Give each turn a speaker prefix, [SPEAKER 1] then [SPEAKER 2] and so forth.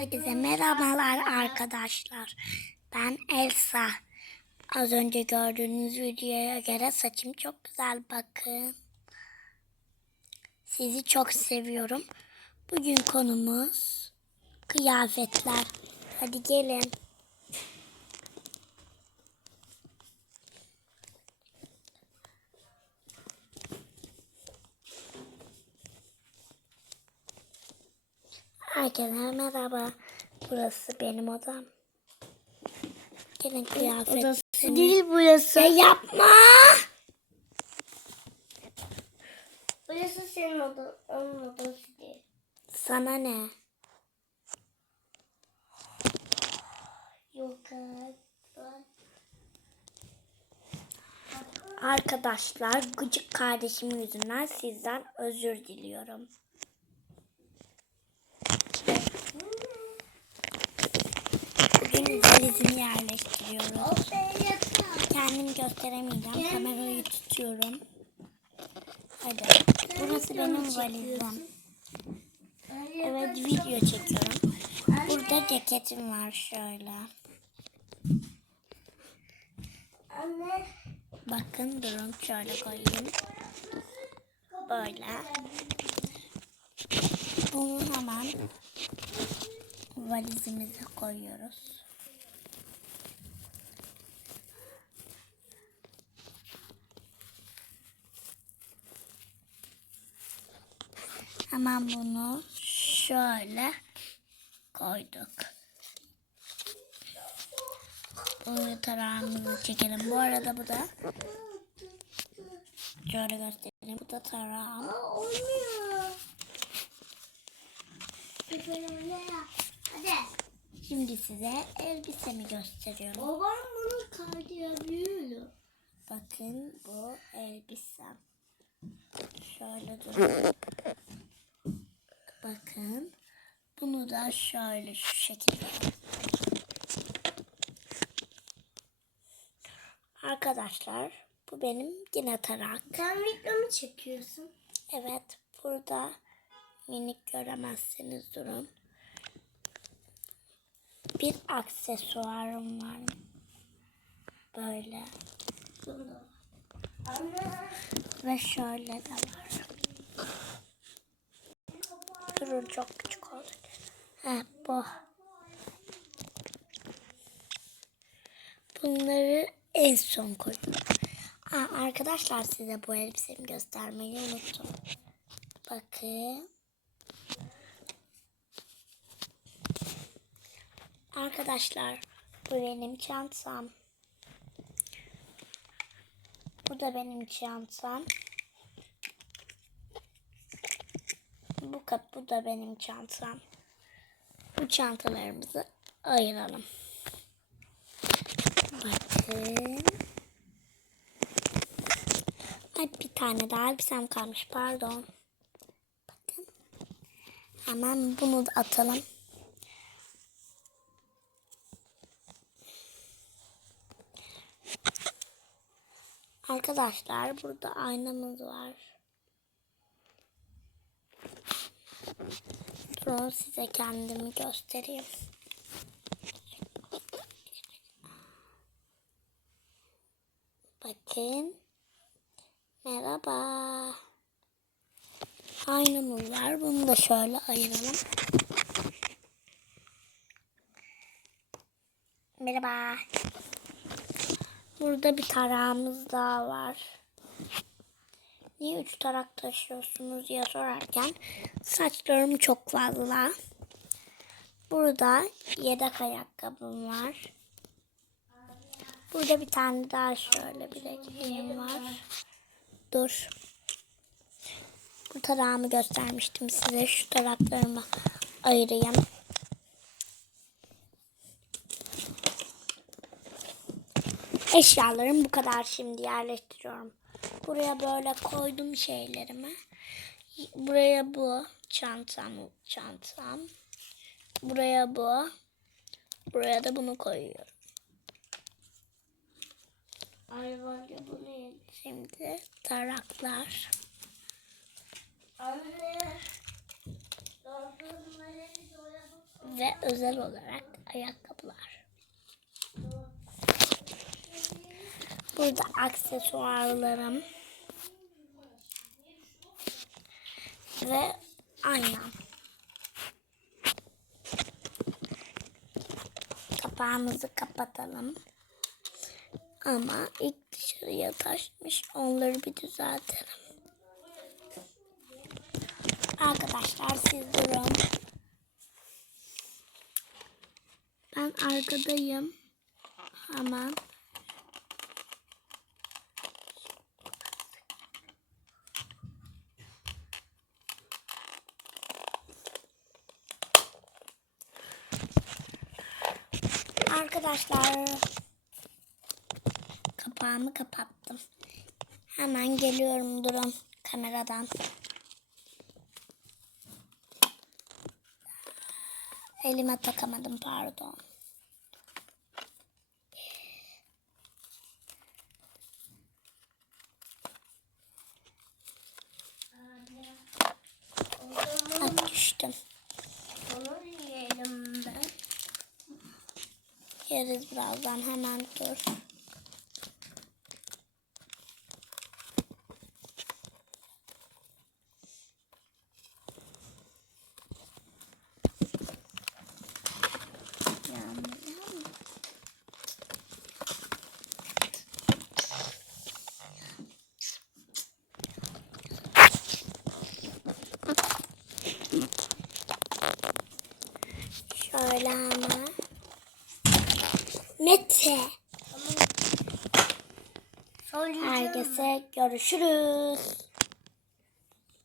[SPEAKER 1] Herkese merhabalar arkadaşlar. Ben Elsa. Az önce gördüğünüz videoya göre saçım çok güzel bakın. Sizi çok seviyorum. Bugün konumuz kıyafetler. Hadi gelin. Herkese merhaba. Burası benim odam. Gelin kıyafetlerimi.
[SPEAKER 2] Odası değil burası.
[SPEAKER 1] Ya yapma.
[SPEAKER 2] Burası senin odan. Onun odası değil.
[SPEAKER 1] Sana ne?
[SPEAKER 2] Yok.
[SPEAKER 1] Arkadaşlar gıcık kardeşimin yüzünden sizden özür diliyorum. Bugün valizimi yerleştiriyoruz. Kendim gösteremeyeceğim. Kamerayı tutuyorum. Hadi. Burası benim valizim. Evet video çekiyorum. Burada ceketim var şöyle. Bakın durun şöyle koyayım. Böyle. Bunu hemen valizimize koyuyoruz. Hemen bunu şöyle koyduk. Bu tarağımızı çekelim. Bu arada bu da şöyle göstereyim. Bu da tarağım.
[SPEAKER 2] Aa, olmuyor. Hadi.
[SPEAKER 1] Şimdi size elbisemi gösteriyorum.
[SPEAKER 2] Babam bunu kaldırabiliyor.
[SPEAKER 1] Bakın bu elbisem. Şöyle durun. Bakın. Bunu da şöyle şu şekilde. Arkadaşlar bu benim yine tarak.
[SPEAKER 2] Sen reklamı çekiyorsun.
[SPEAKER 1] Evet burada minik göremezseniz durun. Bir aksesuarım var. Böyle.
[SPEAKER 2] Anne.
[SPEAKER 1] Ve şöyle de var. Durun çok küçük oldu. He bu. Bunları en son koydum. Aa, arkadaşlar size bu elbisemi göstermeyi unuttum. Bakın. Arkadaşlar bu benim çantam. Bu da benim çantam. Bu kat bu da benim çantam. Bu çantalarımızı ayıralım. Bakın. Ay bir tane daha elbisem kalmış pardon. Bakın. Hemen bunu da atalım. Arkadaşlar burada aynamız var. Durun size kendimi göstereyim. Bakın. Merhaba. Aynamız var. Bunu da şöyle ayıralım. Merhaba. Burada bir tarağımız daha var. Niye üç tarak taşıyorsunuz diye sorarken saçlarım çok fazla. Burada yedek ayakkabım var. Burada bir tane daha şöyle bilekliğim var. Dur. Bu tarağımı göstermiştim size. Şu taraklarımı ayırayım. Eşyalarım bu kadar şimdi yerleştiriyorum. Buraya böyle koydum şeylerimi. Buraya bu çantam, çantam. Buraya bu. Buraya da bunu koyuyorum.
[SPEAKER 2] Ay var ya bu ne?
[SPEAKER 1] Şimdi taraklar. Ve özel olarak ayakkabılar. Burada aksesuarlarım ve aynam. Kapağımızı kapatalım. Ama ilk dışarıya taşmış. Onları bir düzeltelim. Arkadaşlar siz durun. Ben arkadayım. Hemen. Arkadaşlar kapağımı kapattım. Hemen geliyorum durun kameradan. Elime takamadım pardon. Ay düştüm. Yeriz birazdan hemen dur. Şöyle hemen. Mete. Herkese görüşürüz.